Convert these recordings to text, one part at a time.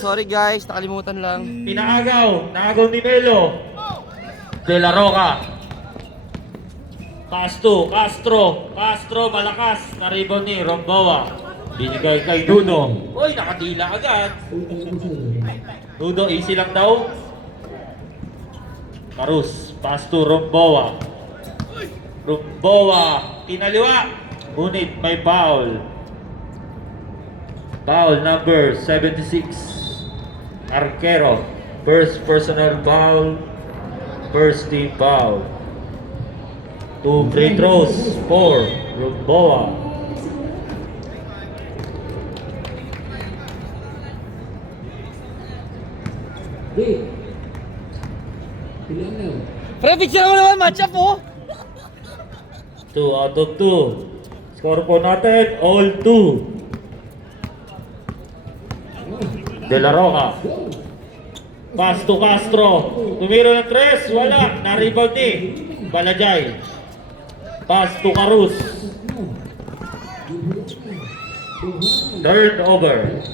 Sorry guys, nakalimutan lang. Naagaw ni Melo. De La Roca. Castro, malakas. Na-rebound ni Romboa. Binigay kay Duno. Uy, nakatila agad. Duno, easy lang daw. Carus, pass to Romboa. Tinaliwa. Ngunit may foul. Foul number 76. Arquero. First personal foul. First team foul. 2 free throws for Romboa. Pre, picture mo naman, match up oh! 2 out of 2. Score po natin, all 2. De La Roca. Pass to Castro. Tumira ng 3. Wala. Na-rebound ni Balajay. Pass to Carus. Turnover.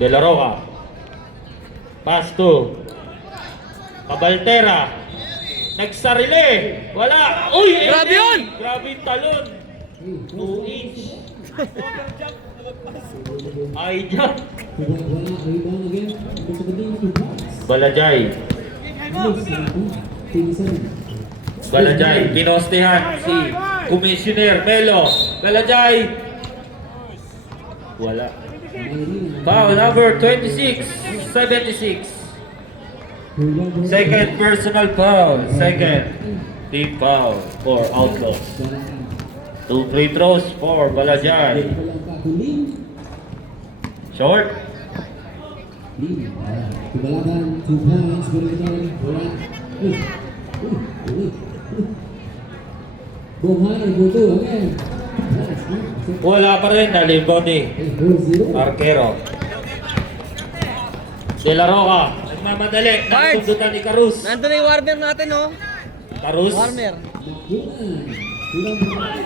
De La Roca. Pass to Cabaltera. Nagsarili. Wala. Uy! Grabe yun! Grabe yung talon. 2 inch. Ay, jump. Balajay. Pinostehan si Commissioner Melo. Balajay. Wala. Foul number 26. 76. Second personal foul. Second team foul for Outlaws. 2 free throws for Balajay. Short. Wala pa rin. Nalibon ni Arquero. De La Roca. Nagmamadali. Nasundutan ni Carus. Nandun na yung warmer natin oh. Carus. Warmer.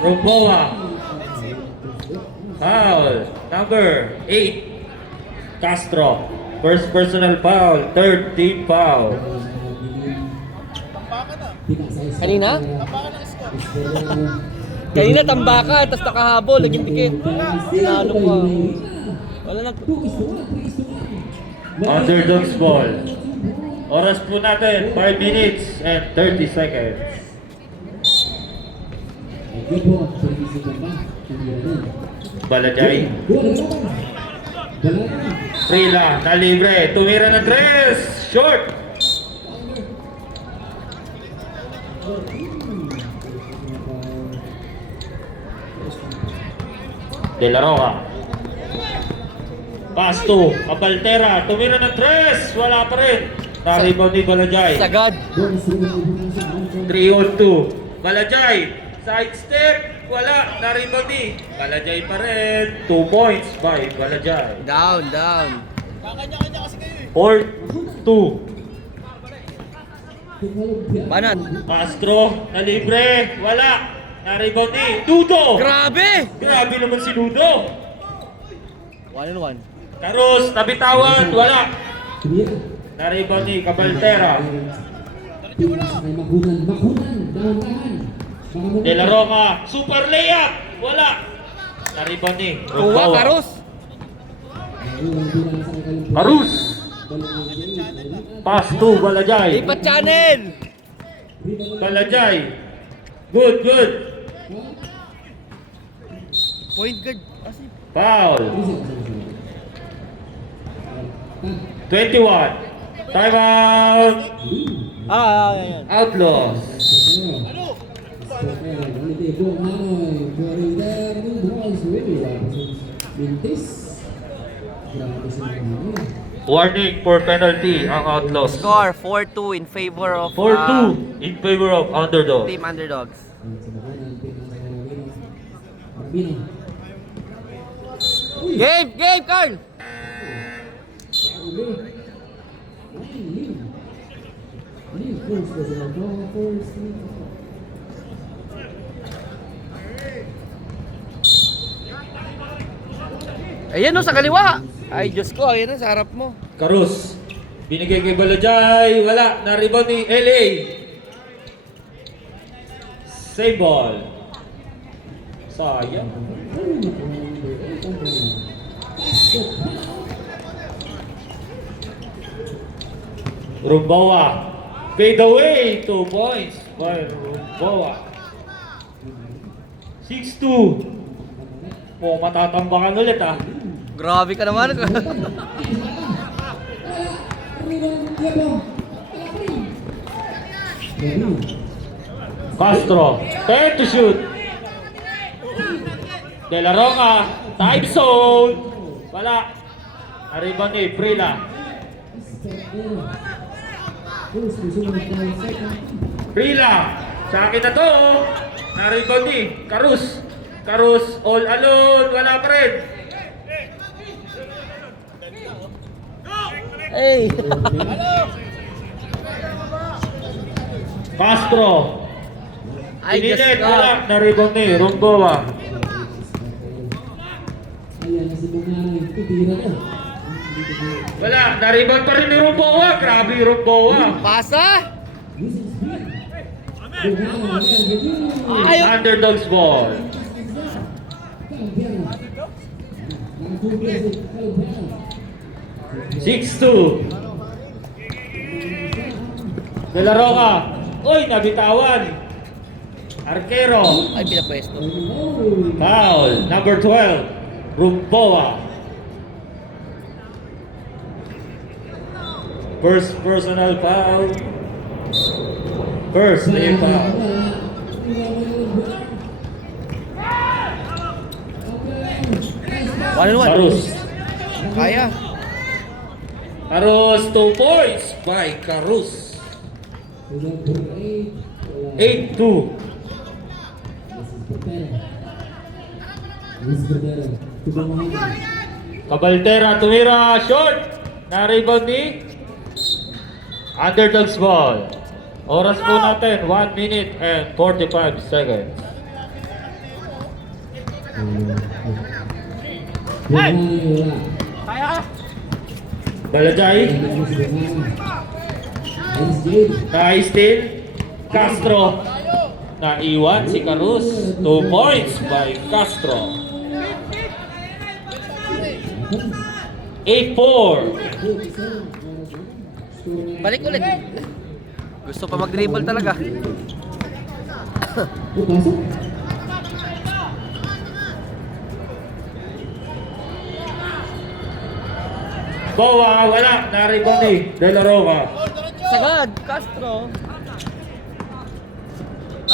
Romboa. Foul. Number 8. Castro. First personal foul. Third team foul. Kanina? Kanina tambaka, tapos nakahabol, naging dikit. Sinalo pa. Wala na. Underdogs ball. Oras po natin, 5 minutes and 30 seconds. Balajay. Frila, na libre. Tumira ng 3. Short. De La Roca. Pass to Cabaltera. Tumira ng 3. Wala pa rin. Na-rebound ni Balajay. Sagad. 3 on 2. Balajay. Side step. Wala. Na-rebound ni Balajay pa rin. 2 points by Balajay. Down. 4-2. Banat. Castro. Na libre. Wala. Na-rebound ni Dudo. Grabe! Grabe naman si Dudo. 1-1. Carus. Nabitawan. Wala. Na-rebound ni Cabaltera. De La Roca. Super layup. Wala. Na-rebound ni Kuha, Carus. Carus. Pass to Balajay. Lipat channel. Balajay. Good. Point guard. Foul. 21. Time out. Yan. Outlaws. Warning for penalty ang Outlaws. Score 4-2 in favor of 4-2 in favor of Underdog. Team Underdogs. Game, Carl! Ayan o, sa kaliwa. Ay, Diyos ko, ayan na, sa harap mo. Carus. Binigay kay Balajay. Wala. Na-rebound ni LA. Save ball. Sayang. Rumbawa. Fade away. 2 points by Rumbawa. 6-2. Mukhang matatambakan ulit ah. Grabe ka naman. Castro. 10 to shoot. De La Roca. Time zone. Wala. Na-rebound ni Prila. Prila. Sa akin na to. Na-rebound ni Carus. Carus all alone. Wala pa rin. Hey. Castro. Ay, Diyos Pinilit. ko. Wala. Na-rebound ni Rumboa. Wala. Na-rebound pa rin ni Rumboa. Grabe yung Rumboa. Pasa. Ayaw. Underdogs ball. Six two. De La Roca. Uy, nabitawan. Arquero. Ay, pinapwesto. Foul. Number 12. Rumboa. First personal foul. First team foul. One and one. Carus. Kaya. Carus 2 points by Carus. 8-2. Cabaldera tumira short. Na-rebound ni Underdogs ball. Oras po natin 1 minute and 45 seconds. Balajay. Na-steal. Castro. Naiwan si Carus. 2 points by Castro. 8-4. Balik ulit. Gusto pa mag-dribble talaga. Boa, wala. Na-rebound ni De La Roca. Sagad. Castro.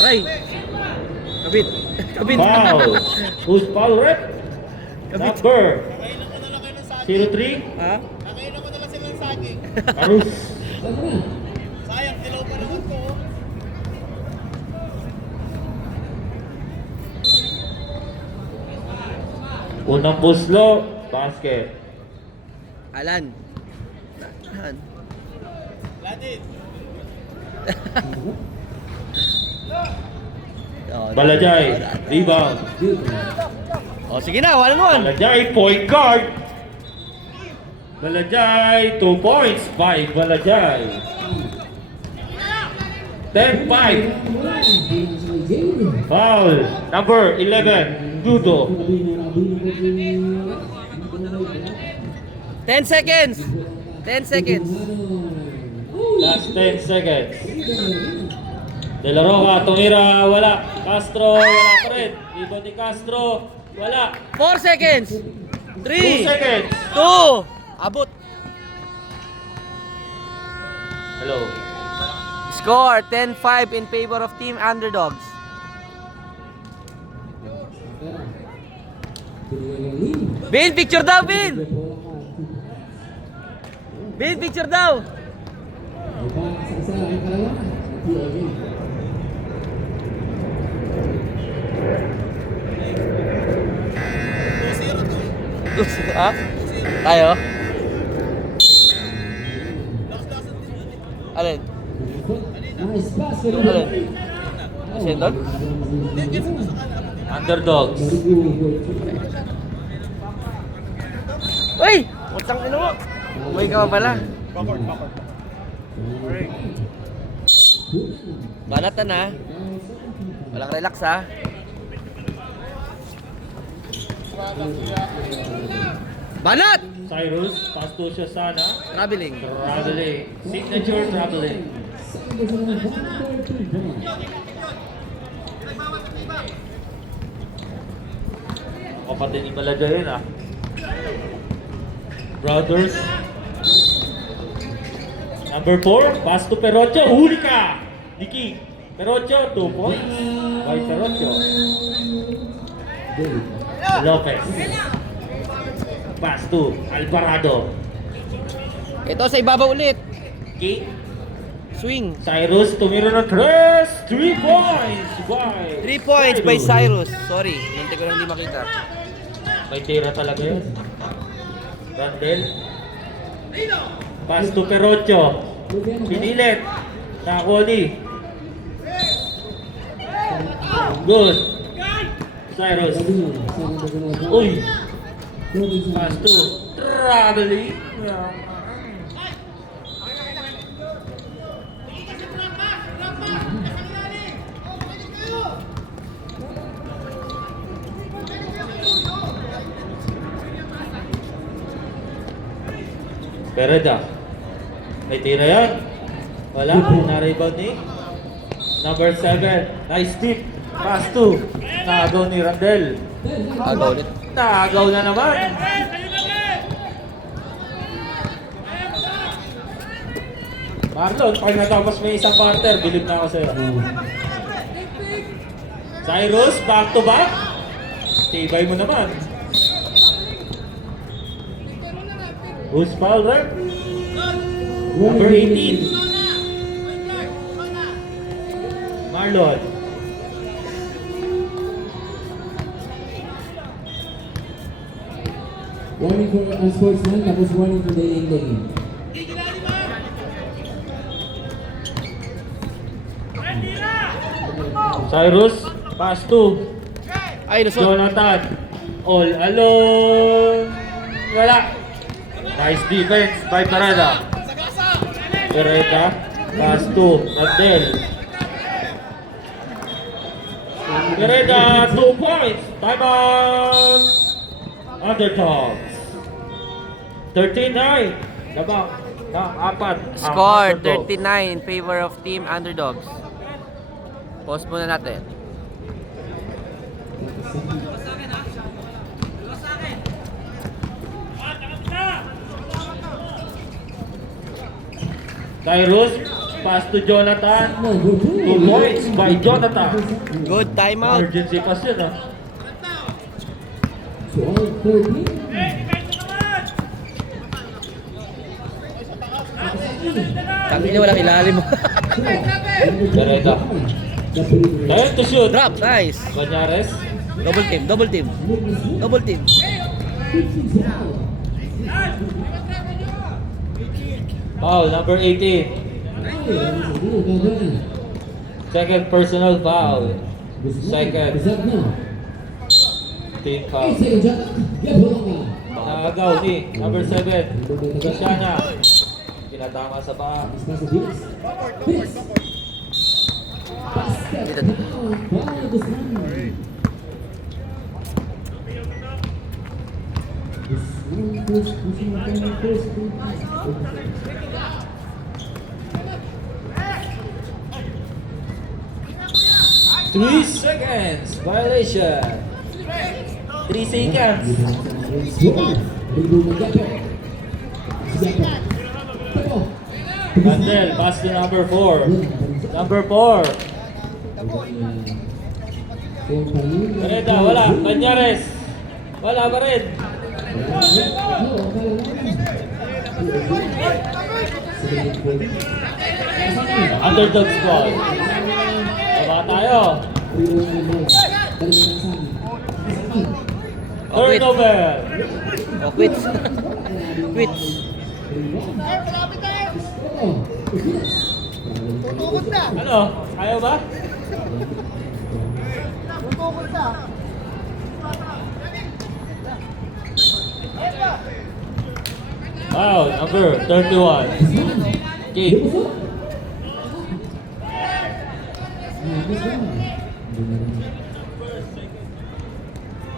Aray. Kabit. Kabit. Foul. Who's foul rep? Number 03. Ha? Carus. Unang puslo. Basket. Alan. Alan. Balajay. Rebound. Oh, sige na, 1-1. Balajay, point guard. Balajay, 2 points by Balajay. 10-5. Foul. Number 11, Dudo. 10 seconds. 10 seconds. Last 10 seconds. De La Roca, tumira, wala. Castro, wala pa rin. Rebound ni Castro, wala. 4 seconds. 2 3, seconds. 2. Abot. Hello. Score 10-5 in favor of Team Underdogs. Bin, picture daw, Bin. Bin, picture daw. Ha? Tayo? Alin? Nice pass for Yung alin? Kasi doon? Underdogs. Uy! Utang ino mo! Umuwi ka pa pala. Banatan na. Walang relax ha. Banat! Cyrus, pass to siya sana. Traveling. Traveling. Signature traveling. Kapatid ni Balaga yun ah. Brothers. Number 4, pass to Perocho. Huli ka! Nicky. Perocho, 2 points. By Perocho. Lopez. Pass to Alvarado. Ito sa ibabaw ulit. Nicky. Swing. Cyrus, tumira ng 3 points by 3 points by Cyrus. Sorry, hindi ko lang di makita. May tira talaga yun. Randel. Pass to Perocho. Pinilit. Nakoli. Good. Cyrus. Uy. Pass to Traveling. Pereda. May tira yan. Wala. Na-rebound ni number 7. Nice tip. Pass to. Naagaw ni Randel. Agaw ulit. Naagaw na naman. Marlon, pag natapos may isang quarter, bilib na ako sa'yo. Cyrus, back to back. Tibay mo naman. Who's foul there? Number 18. Marlon. Warning for sportsman, tapos warning for the lane. Cyrus, pass to Ay, Luzon. Jonathan. All alone. Wala. Nice defense by Pereda. Pereda, pass to Adel. Pereda, 2 points. Time out. Underdogs. 13-9. Labang. Apat. Score Underdogs. 39 in favor of Team Underdogs. Pause muna natin. Cyrus, pass to Jonathan. 2 points by Jonathan. Good timeout. Emergency pass yun ah. 12-13. Tangin niya walang ilalim mo. Pereda. Time to shoot. Drop, nice. Banyares. Double team, double team. Double team. Foul, number 18. Second personal foul. Second team foul. Nakagaw ni number 7. Luciana. Pinatama sa paa. Dito. Three seconds violation. 3 seconds. Randel, pass to number 4. Number 4. Pereda, wala. Banyares. Wala pa rin. Underdogs ball. Baba tayo. Turnover. Oh, quits. Quits. Tutukod na. Ano? Ayaw ba? Tutukod na. Wow, number 31. King.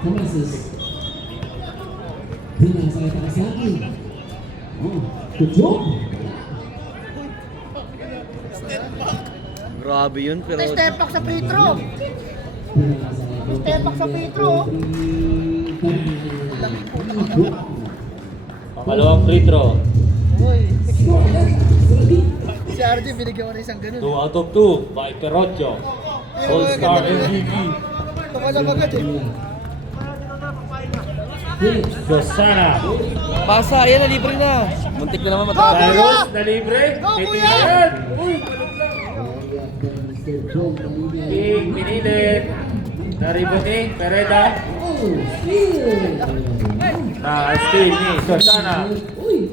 Tomasis. Pinasa kay Takasaki. Oh, good job. Grabe yun, pero... Step back sa free throw. Pinasa kay Step back sa free throw. Pangalawang free throw. Uy. Si RJ binigyan ko rin isang ganun. 2 out of 2 by Perocho. All-Star MVP. Tumalang agad eh. Josana. Pasa, yan, nalibre na. Muntik na naman matapos. Cyrus na libre. Go, Titignan kuya! yan. Uy, King, pinilit. Nariboning, Pereda. Na-steal ni Josana.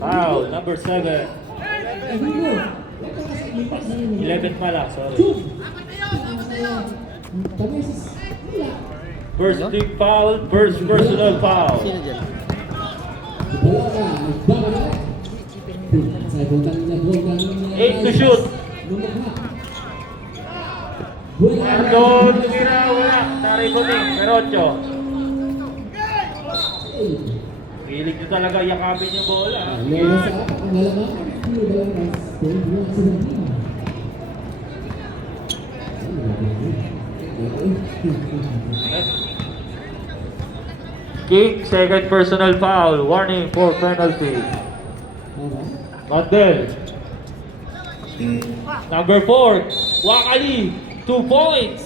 Foul, number 7. 11 pa lang, sorry. First team foul, first personal foul. Sino dyan? 8 to shoot. Marlon, tumira, wala. Nariboning, Perocho. Pilig nyo talaga yakapin yung bola. King, second personal foul. Warning for penalty. Mandel. Number 4, Wakali. 2 points.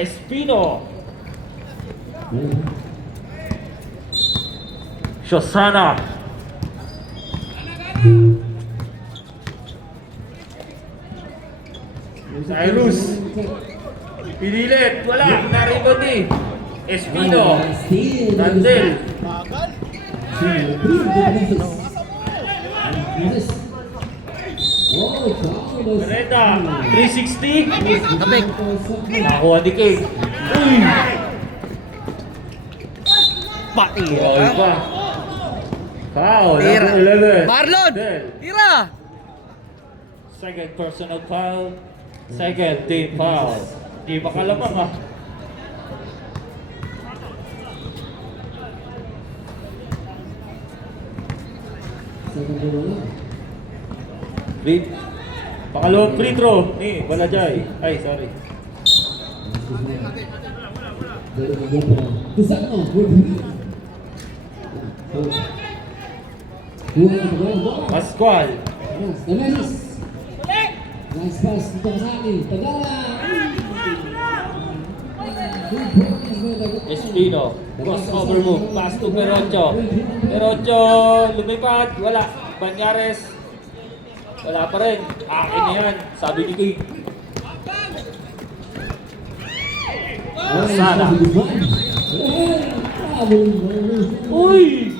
Espino. Shosana. Cyrus. Pinilit. Wala. Narito ni Espino. Randel. Pereda. 360. Kapik. Nakuha ni King. Uy! Pati. Foul pa. Foul. Tira. Number 11. Marlon! Randel. Tira! Second personal foul. Second team foul. Di ba kalamang ah? Free. Pangalawang free throw ni Balajay. Ay, sorry. Pascual. Nice pass dito sa akin. Tagala! Espino. Crossover move. Pass to Perocho. Perocho. Lumipad. Wala. Banyares. Wala pa rin. Akin na yan. Sabi ni King. Sana. Uy!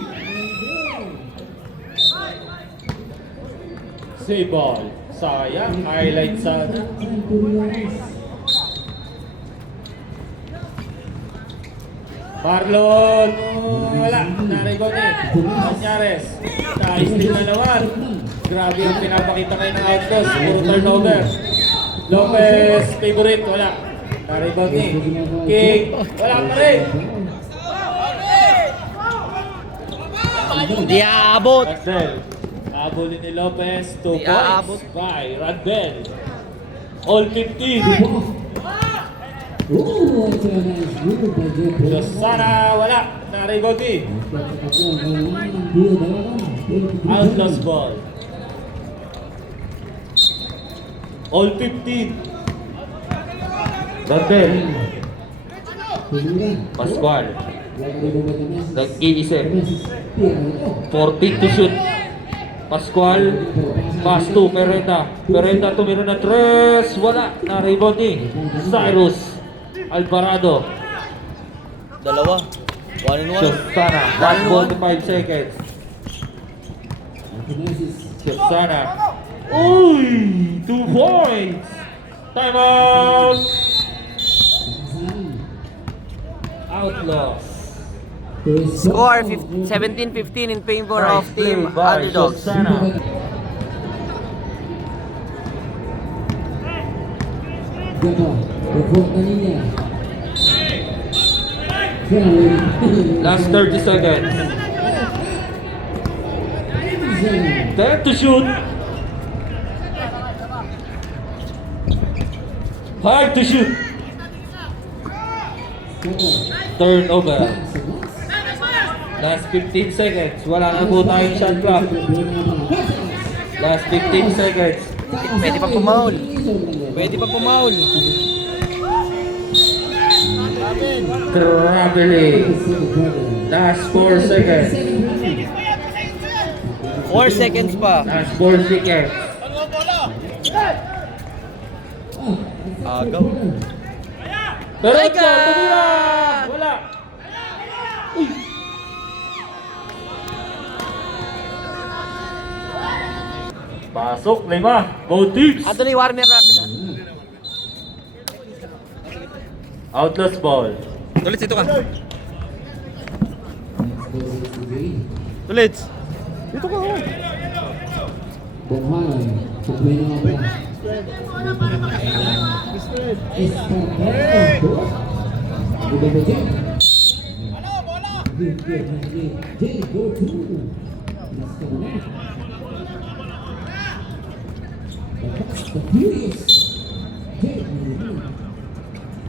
Save ball. Sayang. Highlight sana. Marlon. Wala. Narigo ni Banyares. Nais-steal na naman. Grabe yung pinapakita kayo ng outdoors. Puro turnover. Lopez, favorite. Wala. Narigo ni King. Wala pa rin. Di aabot. Randel. Abulin ni Lopez. 2 Di aabot. points by Randel. All 15. Josana. Wala. Narigo ni. Outlaws ball. All 15. Randel. Pascual. Nag-iisip. 14 to shoot. Pascual. Pass to Pereda. Pereda tumira na 3. Wala. Na-rebound ni Cyrus Alvarado. Dalawa. 1 and 1. Josana. 1:45 seconds. Sana. Uy! 2 points! Time out! Outlaws. Score 17-15 in favor of team Underdogs. Sana. Last 30 seconds. 10 to shoot. 5 to shoot. Turnover. Last 15 seconds. Wala na po tayong shot clock. Last 15 seconds. Pwede pa pumaul. Pwede pa pumaul. Traveling. Last 4 seconds. 4 seconds pa. Last 4 seconds. Agaw. Pero Ay, ito, God! tumira! Wala. Uy. Pasok, 5. Both teams. Anthony Warner rapid ha. Outlaws ball. Tulit dito ka. Tulit. Dito ka. Bonghai, supply ng mga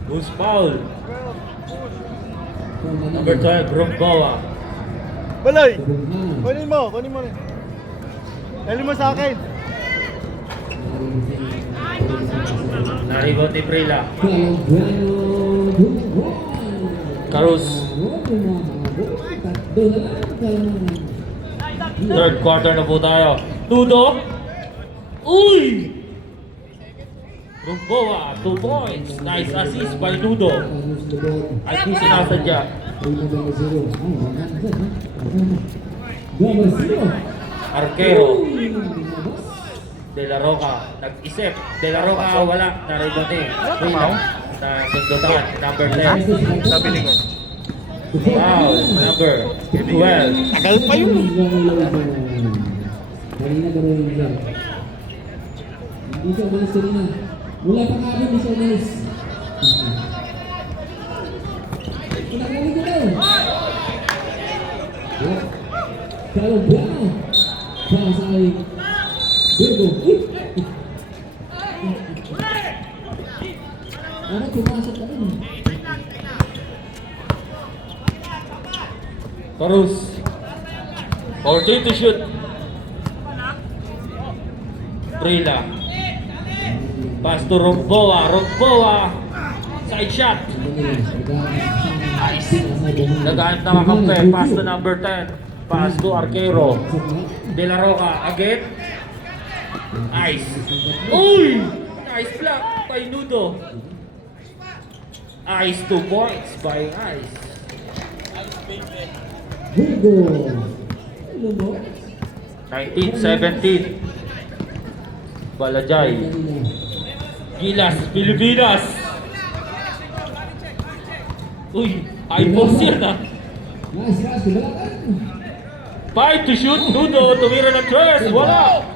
Who's foul? Number 12, Romboa. Baloy! Kunin mo rin. Dali mo sa akin. Naribot ni Prila. Carus. Third quarter na po tayo. Tudo. Uy! Romboa, 2 points. Nice assist by Tudo. At di sinasadya. Arquero. De La Roca. Nag-isip. De La Roca wala. Naribot ni Prila. Na sundutan. Number 10. Sabi ko. Wow. Number 12. Tagal pa yun. Kanina garo yung isa. Hindi siya umalis kanina. Wala pa nga hindi siya umalis. Kinakalit ko daw. Pero Brano. Para sa kay Virgo. Ano pumasok ka rin? Carus. 14 to shoot. Prila. Pass to Romboa. Romboa. Side shot. Nagaant na kakampe. Pass to number 10. Pass to Arquero. De La Roca. Again. Ice. Uy! Nice block by Nudo. Ice 2 points by Ice. Virgo. Ano mo? 19-17. Balajay. Gilas, Pilipinas. Uy, high post yan ah. Nice, kailangan. 5 to shoot, Nudo, tumira ng 3, wala.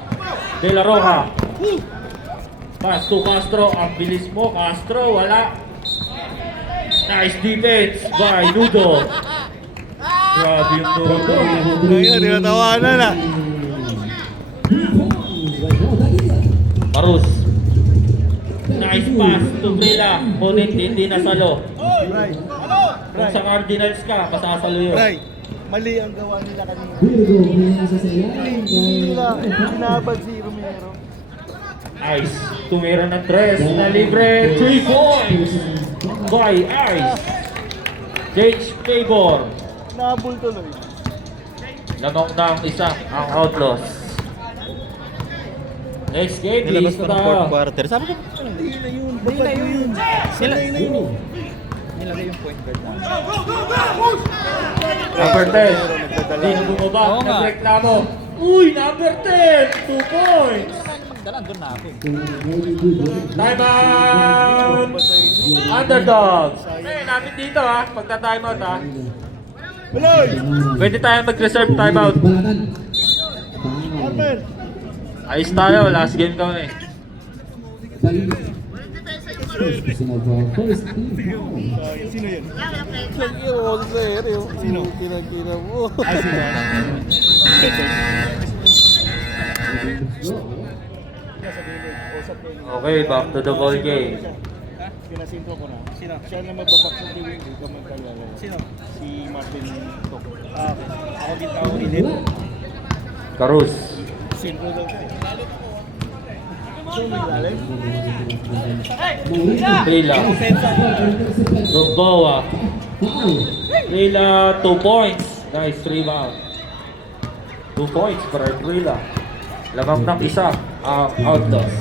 De La Roca. Pass to Castro, ang bilis mo, Castro, wala. Nice defense by Nudo. Grabe yung Nudo. Ngayon, tinatawanan na. Parus. Nice pass to Prila. Ngunit hindi nasalo. Bray, Kung sa Cardinals ka, pasasalo yun. Bray, mali ang gawa nila kanina. Virgo, may nasa sa ilan. Nila, hinabad si Romero. Ice, tumira ng 3 na libre, 3 points by Ice. Change favor. Nabul tuloy. Lamang na ang isa, ang Outlaws. Next game, Nilabas na pa ng tayo. fourth quarter. Sabi ko, Hindi na yun. Dapat yun. Sanay na yun. nilagay yung point guard na. Number 10, hindi na bumaba, Oo nga. nagreklamo. Uy, number 10! 2 points! Magdala, doon na ako eh. Time out! Underdogs! Eh, namin dito ha, pagta-time out ha. Baloy! Pwede tayo mag-reserve time out. Balatan. Armel! Ayos tayo, last game kami. Sino yun? Kira mo sa ere. Sino? Kira mo. Ay, sino? Okay, back to the ball game. Pinasinto ko na. Sino? Siya na magbabak sa tiwing. Hindi ka magkalala. Sino? Si Martin Tok. Ah, okay. Ako din tao init. Karus. Sinto daw. Sino naglalim? Leila. Roboa. Leila, 2 points. Nice rebound. 2 points para Leila. Lamang ng isa ang Outlaws.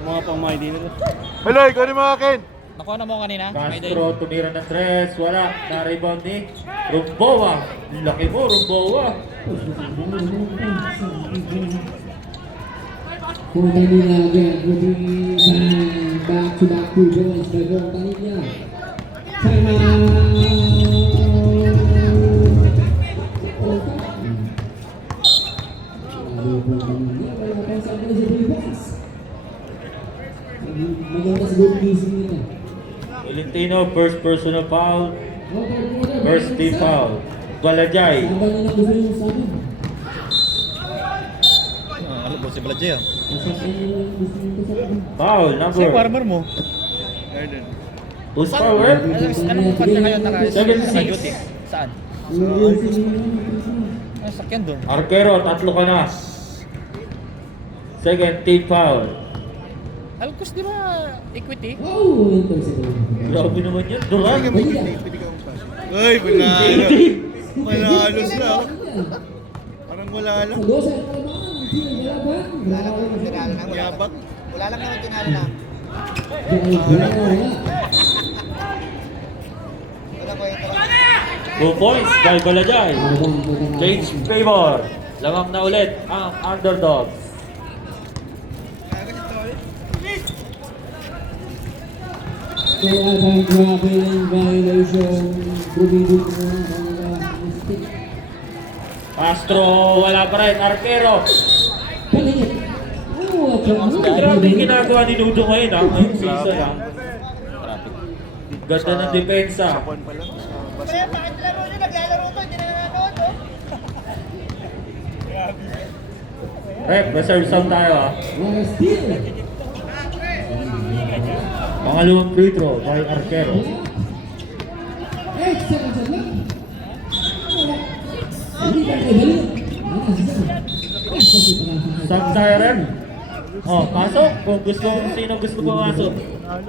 Mga pangmay din nila. Baloy, kunin mo akin! Nakuha na mo kanina? Castro tumira ng 3. Wala. Na-rebound ni Roboa. Laki mo, Roboa. Kung kanina again, putting back-to-back 2 points by Gong Tanilla. Time Maganda sa good gising nila. Valentino, first personal foul. First team foul. Balajay. Sabang nila gusto yung sabi. Ano po si Bladje ah? Foul number. mo? Ayun. Who's power? Anong kwan na kayo 7-6. naka-duty? Saan? Ay, sakyan doon. Arquero, 3 ka na. Second team foul. Alcos di ba equity? Oh, impossible. Grabe naman yan. Durang. Uy, panalo. Panalo sila. Parang wala lang. Sa dosa, hindi naglaban. Wala lang naman tinalo na. Yabak. Wala lang naman tinalo na. Wala ko ito lang. 2 points by Balajay. Change favor. Lamang na ulit ang Underdogs. Kaya bang grabe ng violation, bumibig mo ang kanilang mistake. Castro, wala pa rin. Arquero. Palingit. Oh, Grabe yung ginagawa ni Nudo ngayon ha. Ngayong season ha. Ganda ng depensa. Buwan pa lang. Sa Kaya bakit laro nyo? Naglalaro to, hindi na nanonood oh. Rep, reserve sound tayo ha. Mga steal. Pangalawang free throw by Arquero. 8 seconds at lang. Hindi ba kayo balik? Sub tayo rin. Oh, pasok. Kung gusto, sino gusto pumasok.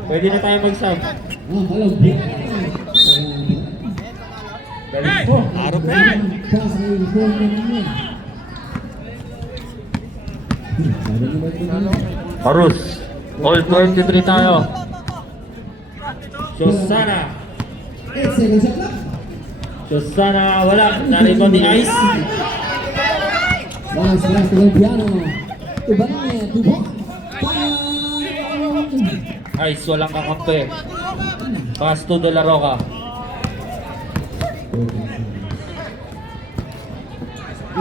Pwede na tayo mag-sub. Alam. Galing po. Arop na yun. Pass na yung phone na naman. Harus. All 23 tayo. Shosana. 8 seconds at lang. Shosana, wala. Narito ni Ice. Mas keras dengan piano. Ibaratnya tubuh. Ice, walang kakampi. Pass to De La Roca.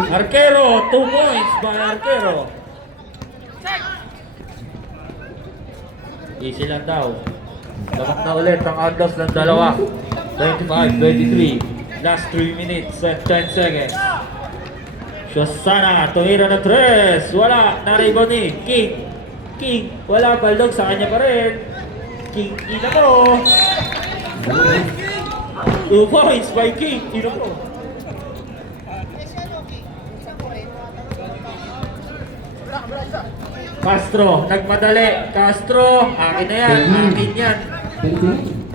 Arquero, 2 points by Arquero. Easy lang daw. Labak na ulit ang Outlaws ng dalawa. 25-23. Last 3 minutes and 10 seconds. Shosana, tumira na 3. Wala, na-rebound ni King. King, wala, baldog sa kanya pa rin. King, ina mo. 2 points by King, ina mo. Castro, nagmadali. Castro, akin na yan, akin yan.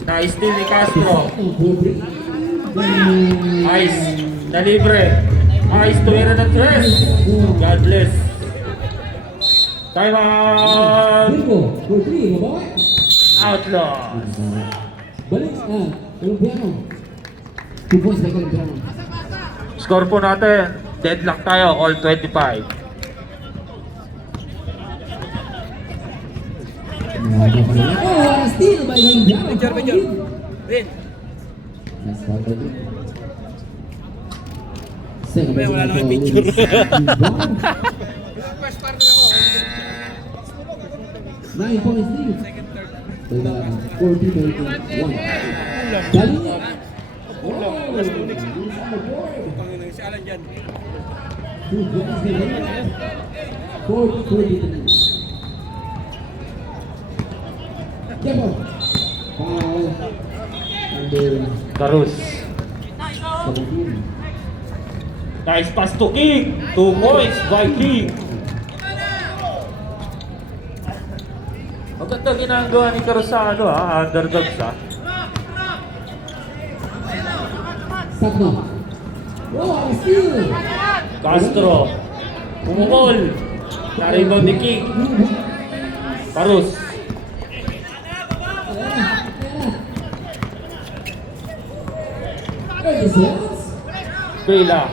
Na-steal ni Castro. Ice, na libre. Ice, tumira ng 3. God bless. Time out! Virgo, for 3, mabawa. Outlaws. Balik, Colombiano. 2 points by Colombiano. Score po natin, Deadlock tayo, all 25. Oh, a steal by Gangara. Major, major. Rin. Nice ball by Rin. Second Wala ball nang for picture. Rebound. First partner ako. 9 points lead. So that 40-31. Galing niya. Kulang. Last 2 next. Si Alan dyan. 2 points lead. 40-33. Demo. Foul. Number Karus. 17. Nice pass to King. 2 points by King. Maganda ginagawa ni Karus sa ano underdogs Sakno. Oh, a steal. Castro. Pumukol. Na-rebound ni King. Karus. Bela.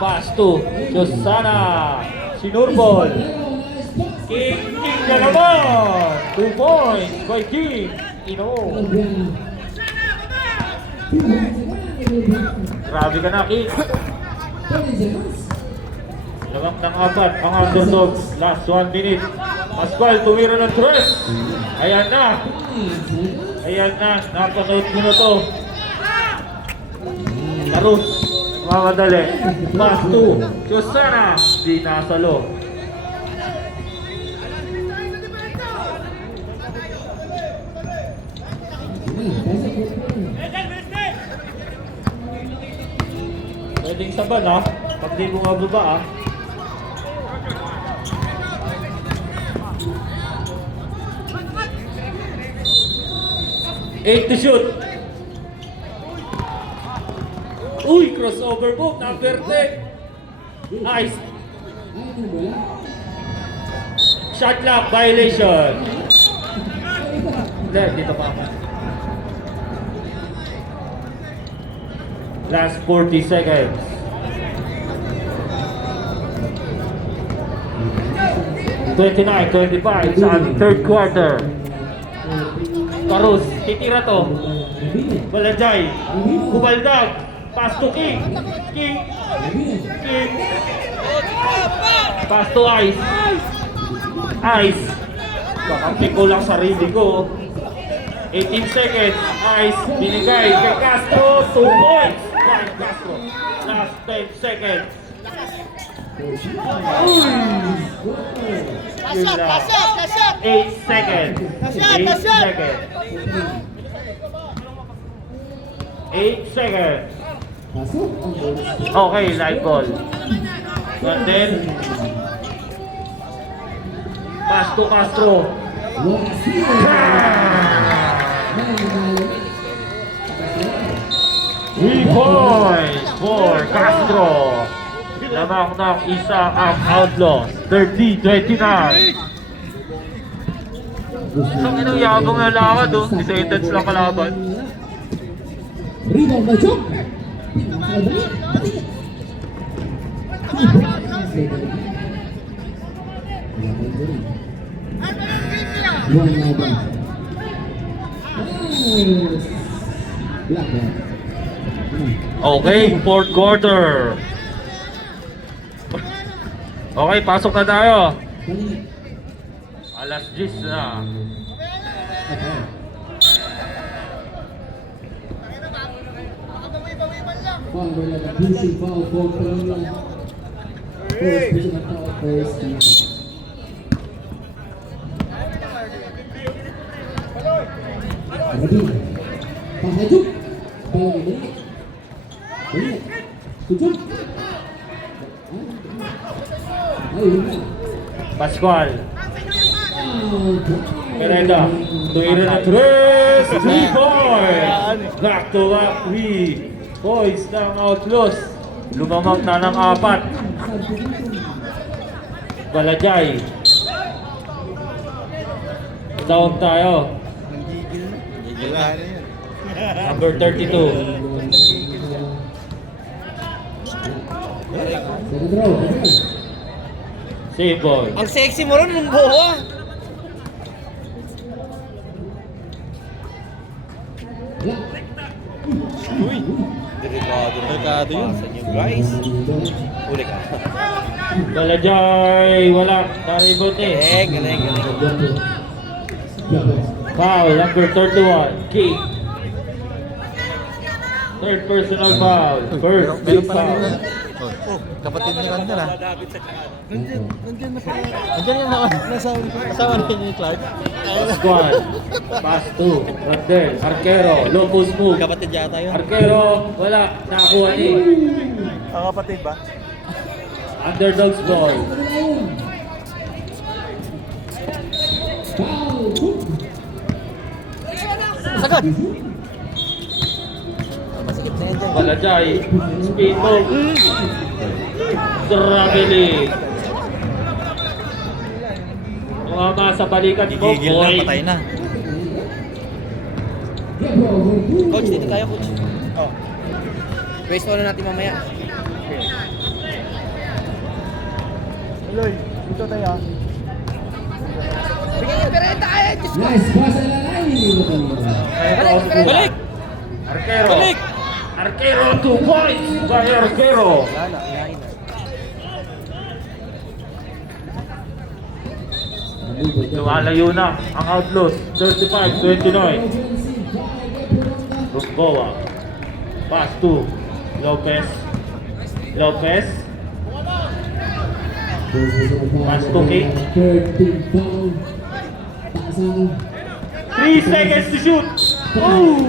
Pass to Josana. Sinurbol. King na naman. 2 points by King. Grabe ka na, King. Lawak ng 4 ang underdogs. Last 1 minute. Pascual tumira ng 3. Ayan na. Ayan na. Napanood ko na to. Karus. Mamadali. Pass to Josana. Di nasalo. Pwedeng saban pag di mo mababa 8 to shoot. Uy, crossover move, number 10. Nice. Shot clock violation. Hindi, dito pa. Last 40 seconds. (29-25) sa third quarter. Karus, titira to. Balajay. Kubaldag. Pass to King. King. Pass to Ice. Ice. Kakampi ko lang sarili ko. 18 seconds. Ice. Binigay kay Castro. 2 points. By Castro. Last 10 seconds. Yun lang. 8 seconds. 8 seconds. 8 seconds. Okay, light ball. And then pass to Castro. 3 points for Castro. Lamang ng isa ang Outlaws. 30-29. Ang inang yabang na lakad Decided lang kalaban. Rebound by Chok. Okay, fourth quarter. Okay, pasok na tayo. Alas 10 na. Pushing foul for Pamela. First personal foul for Steve. Rabin. Pahajuk. Bola ini. Tujuh. Pascual. Pereda. Tuwira na 3 points. Back to back 3 points ng Outlaws. Lumamang na ng 4. Balajay. Down tayo. Number 32. Second row. Save ball. Ang sexy mo rin ng buho ah. Wala. Uy. Delikado yun. Pasan yun guys. Uli ka. Balajay, wala. Na-rebound eh. Galing. Foul, number 31, King. Third personal foul. First big foul. Kapatid niya kanina na. Nandiyan na pala. Nandiyan na naman. Kasama na yung Clark. Squad. Pass to Randel. Arquero. Low post move. Kapatid yata yun. Arquero, wala. Nakakuha ni. Ang kapatid ba? Underdogs ball. Foul. Sagad! Masikip na yan dyan. Balajay. Speed move. Traveling. Tumama sa balikan mo, Gigil na, boy. patay na. Coach, dito tayo, coach. Oh. Waste na natin mamaya. Eloy, dito tayo. Bigyan yung perenta kayo! Nice pass na lalay. Hindi mo kanina. Balik! Arquero. Balik! Arquero, 2 points by Arquero. Wala na, kinain na. Lumalayo na ang Outlaws. 35-29. Rumboa. Pass to Lopez. Lopez. Pass to King. Third big foul. Taasang. 3 seconds to shoot. Oh!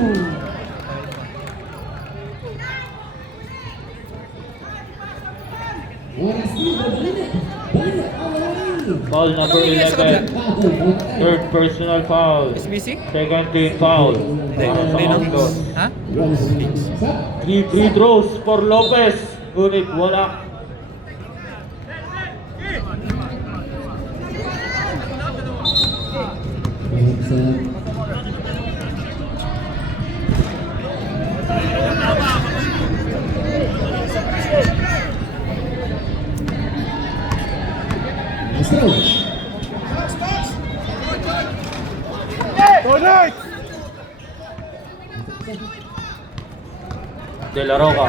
Oras dito. Balik. Foul number 11. Third personal foul. SBC? Second team foul. Para sa Outlaws. Ha? 3 free throws for Lopez. Ngunit wala. Tonight! De La Roca.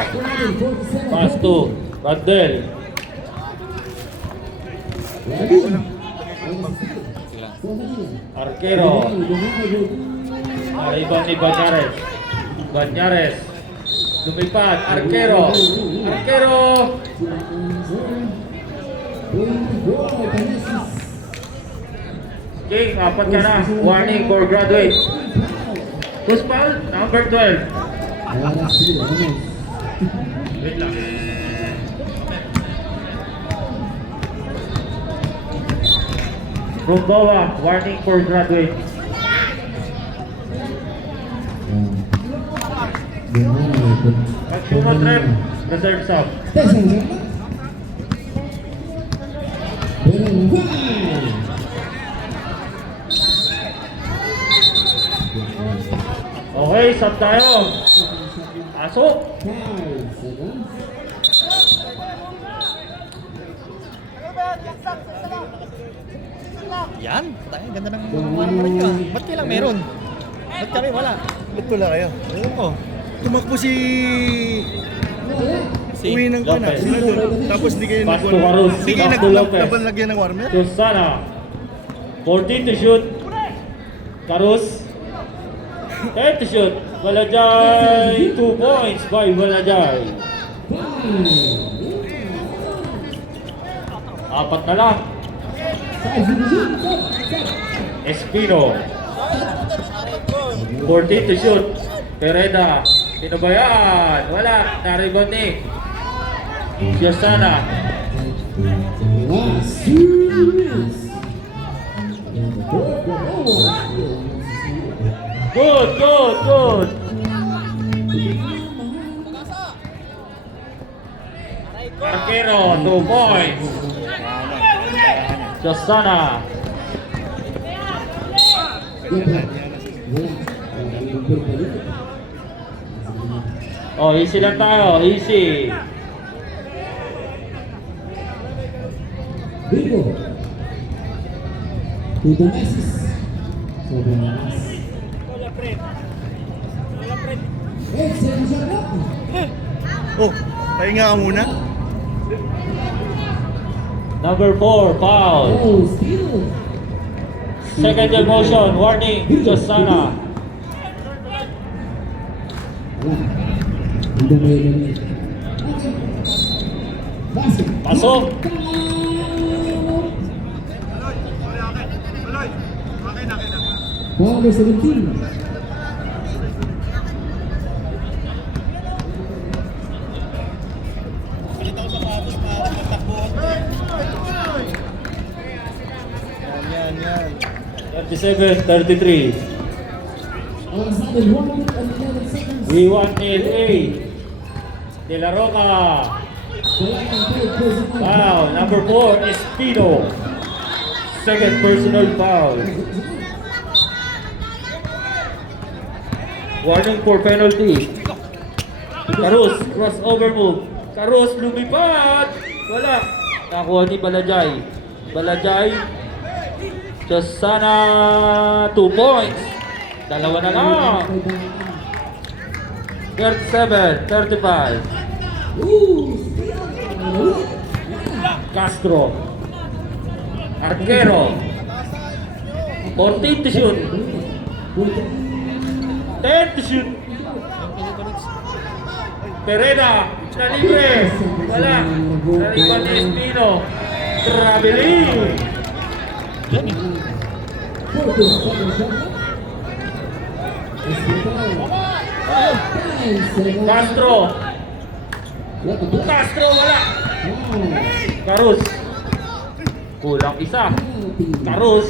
Pass to Randel. Arquero. Arriba ni Banyares. Banyares. Lumipad. Arquero. Arquero. King, apat ka na. Warning for graduate. Who's foul? Number 12. Wait lang. Rumboa, warning for graduate. Consumer trip, reserve sub. Okay, sub tayo. Pasok. Yan! Tayo, ganda ng mga naman nyo. Ba't kailang meron? Ba't kami wala? Ba't pala kayo? Ewan ko. Tumakbo si... Si Uwi ng kana. Lopez. Sila doon. Tapos di kayo Pass to nag-warmer. Varus. Di kayo Pass to Lopez. naglalagyan ng warmer? Susana. 14 to shoot. Karus. 10 to shoot. Balajay. 2 points by Balajay. Apat na lang. Espino. 14 to shoot. Pereda. Pinabayaan. Wala. Na-rebound ni. Susana. Good, good, good. Arquero, 2 points. Susana. Oh, easy lang tayo. Easy. Vigo. To the Messi. Sobrang lakas. Second shot up. Oh, pahinga ka muna. Number 4, foul. Oh, steal. Second motion, warning, Josana. Wala. Hindi may ganun. Basket. Pasok. Foul number 17. Yan. 37, 33. On sudden 1 minute and 11 seconds. We want LA. De La Roca. Select and third personal. Foul. Number 4, Espino. Second personal foul. Warning for penalty. Carus, crossover move. Carus, lumipad. Wala. Nakuha ni Balajay. Balajay. Josana, 2 points. Dalawa na lang. 37, 35. Ooh, steal. Castro. Arquero. 14 to shoot. 10 to shoot. Pereda. Na libre. Wala. Nalipan ni Espino. Traveling. 42 shot. Castro. Castro wala. Carus. Kulang isa. Carus.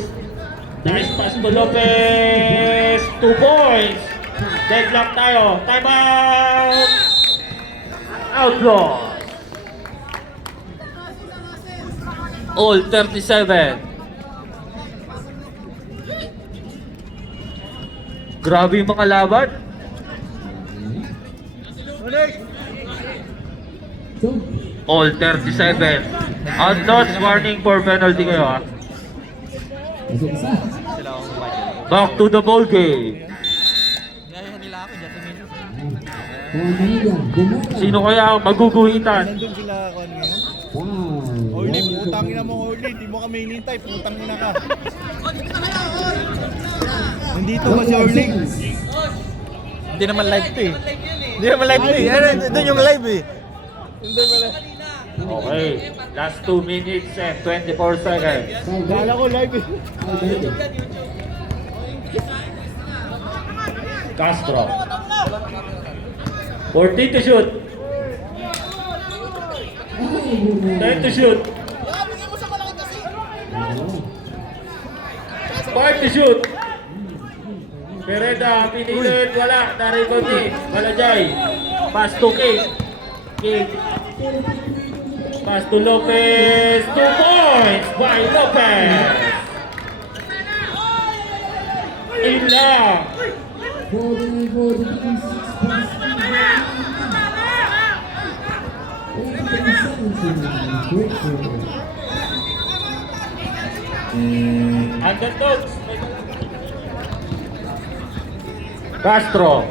Nice pass to Lopez. 2 points. Deadlock tayo. Time out. Outlaws. All 37. Grabe yung mga laban. All 37. Outlaws, warning for penalty kayo ha. Back to the ball game. Gaya nila ako, dyan tumino. Sino kaya ang maguguhitan? Nandun sila kon ngayon. Wow. Orly, putangin na mo Orly. Hindi mo kami hinintay. Putangin na ka. Nandito ba si Orly? Hindi naman live to eh. Hindi naman live to eh. Doon yung live eh. Hindi pala. Okay, last 2 minutes and 24 seconds. Kala ko live eh. Castro. 14 to shoot. 10 to shoot. 5 to shoot. Pereda, pinilit, wala. Narikot ni Balajay. Pass to King. King. Pass to Lopez. 2 points by Lopez. Ilang. 49-40. Underdogs. Castro.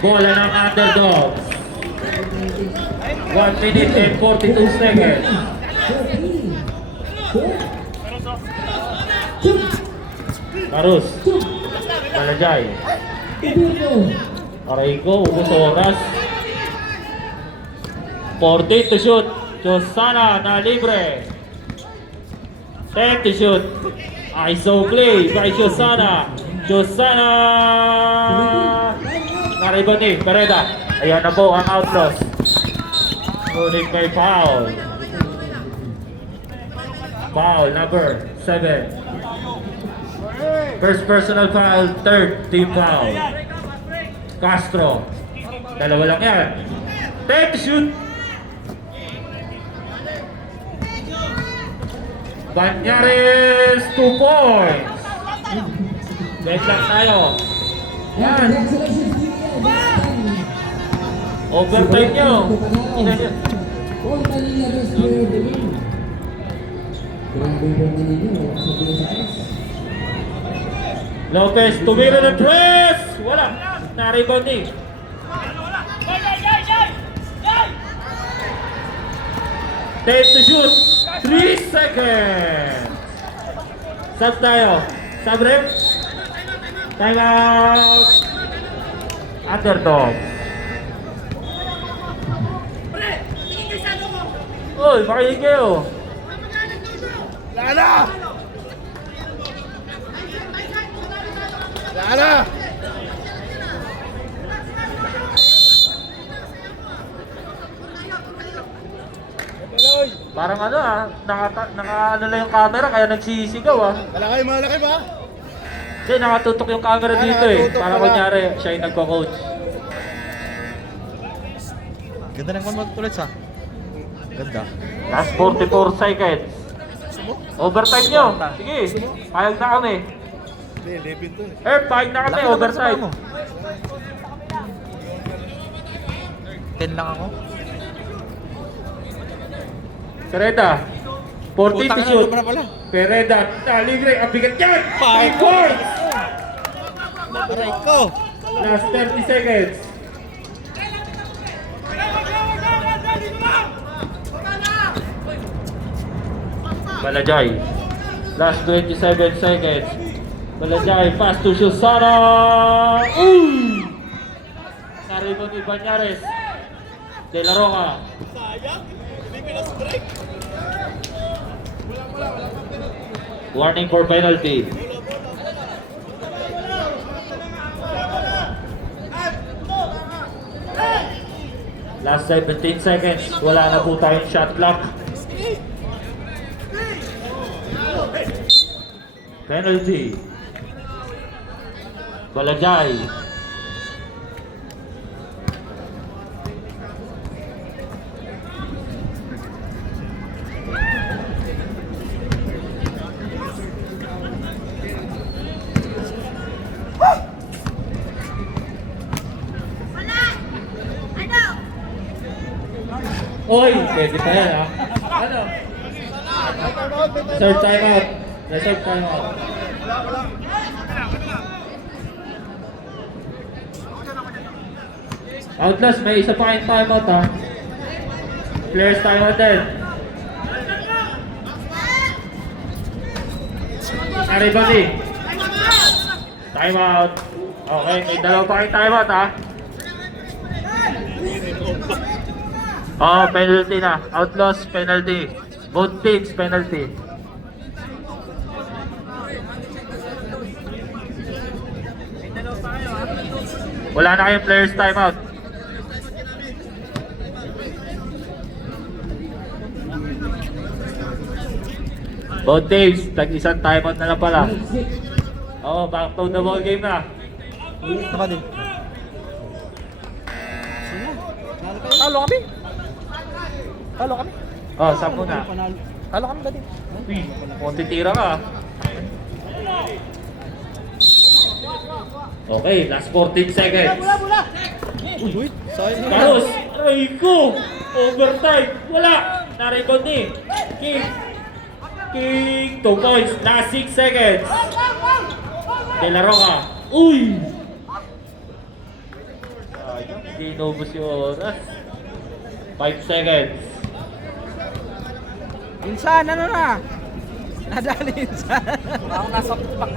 Bola ng underdogs. 1 minute and 42 seconds. Carus. Balajay. Aray ko, ubos oras. 40 to shoot. Josana na libre. 10 to shoot. ISO play by Josana. Josana. Nariban ni Pereda. Ayan na po ang Outlaws. Ngunit may foul. Foul number 7. First personal foul, third team foul. Castro. Dalawa lang yan. 10 to shoot. Banyares, 2 points. Dead lang tayo. Yan. Overtime nyo. Ina nyo. All Manila best player of the game. Grabe po Manila. Sa PSS. Lopez, tumira ng press! Wala. Na-rebound eh. Take to shoot. 3 seconds. Sub tayo. Sub rep. Time out. Underdog. Uy, makinig kayo. Lana! Lana! Parang ano naka lang yung camera kaya nagsisigaw ah. Malaki ba? Kasi nakatutok yung camera dito eh. Nakatutok Para pala. kunyari, siya yung nagko-coach. Ganda ng one ulit sa. Ganda. Last 44 seconds. Overtime nyo. Sige, payag na kami. Hindi, 11 to eh. Payag na kami, Laki naman sa overtime. paa mo. 10 lang ako. Pereda, 14 to Putang ina, shoot. ano ba na pala? Pereda, libre, ang bigat yan! 5 points! Aray ko! Last 30 seconds. Balajay. Last 27 seconds. Balajay, pass to Shusana. Uy! Sarimo ni Banyares. De La Roca. Warning for penalty. Last 17 seconds. Wala na po tayong shot clock. Penalty. Balajay. Oy, pwede pa yan ha. Ano? Reserve timeout. Reserve timeout. Outlast, may isa pa kayong timeout ha. Players timeout din. Everybody. Timeout. Okay, may dalawa pa kayong timeout ha. Oh, penalty na. Outlaws, penalty. Both teams, penalty. Wala na kayong players timeout. Both teams, tag-isang timeout na lang pala. Oo, back to the ball game na. Tama din. Talo kami. Talo kami. Oh, saan muna? Talo kami dati. Uy, konti tira ka. Okay, last 14 seconds. Uy, sayang. Carlos, ay ko! Overtime! Wala! Na-record ni. King! 2 points. Last 6 seconds. De La Roca. Uy! Sayang, hindi inubos yung oras. 5 seconds. Insan, ano na? Nadali Insan. Ako nasa pak.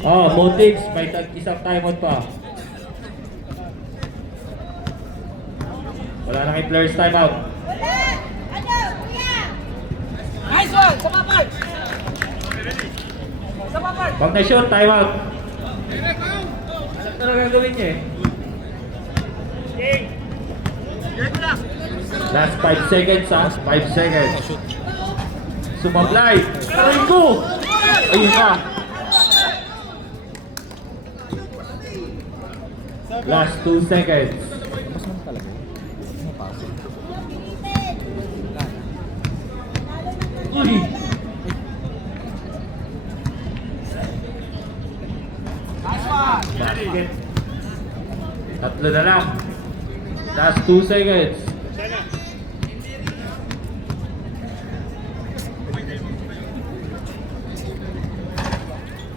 Oh, Botics, may isang timeout pa. Wala na kay players timeout. Nice one! Sa papal! Sa papal! Pag na-shot, timeout. Alam na gagawin niya eh. Last 5 seconds ha. 5 seconds. Sumablay. Aray ko! Ayun na. Last 2 seconds. Tapos naman talaga. Mapasok. Uy! Basket. Tatlo na lang. Last 2 seconds.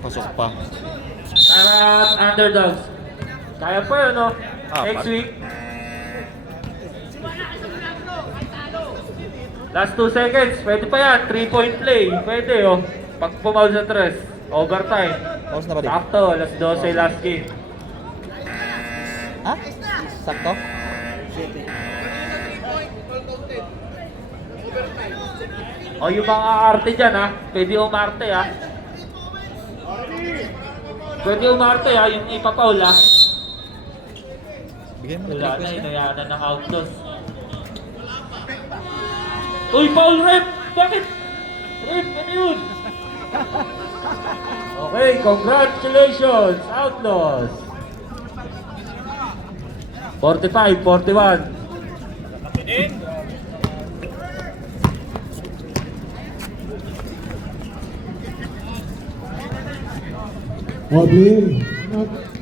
Pasok pa. At underdogs. Kaya pa yun, no? Next pa- week. Last 2 seconds. Pwede pa yan. 3-point play. Pwede, oh. Pag pumaw sa 3. Overtime. Tapos na ba rin? Sakto. Alas 12 last game. Ha? Sakto? O yung mga arte dyan, ha? Pwede umarte, ha? Pwede umarte, ha? Yung ipapaul, ha? Bigyan mo na Wala na, request niya. inayanan ng outlaws. Uy, foul rep! Bakit? Rep, ano yun? Okay, congratulations, outlaws! 45-41. All player,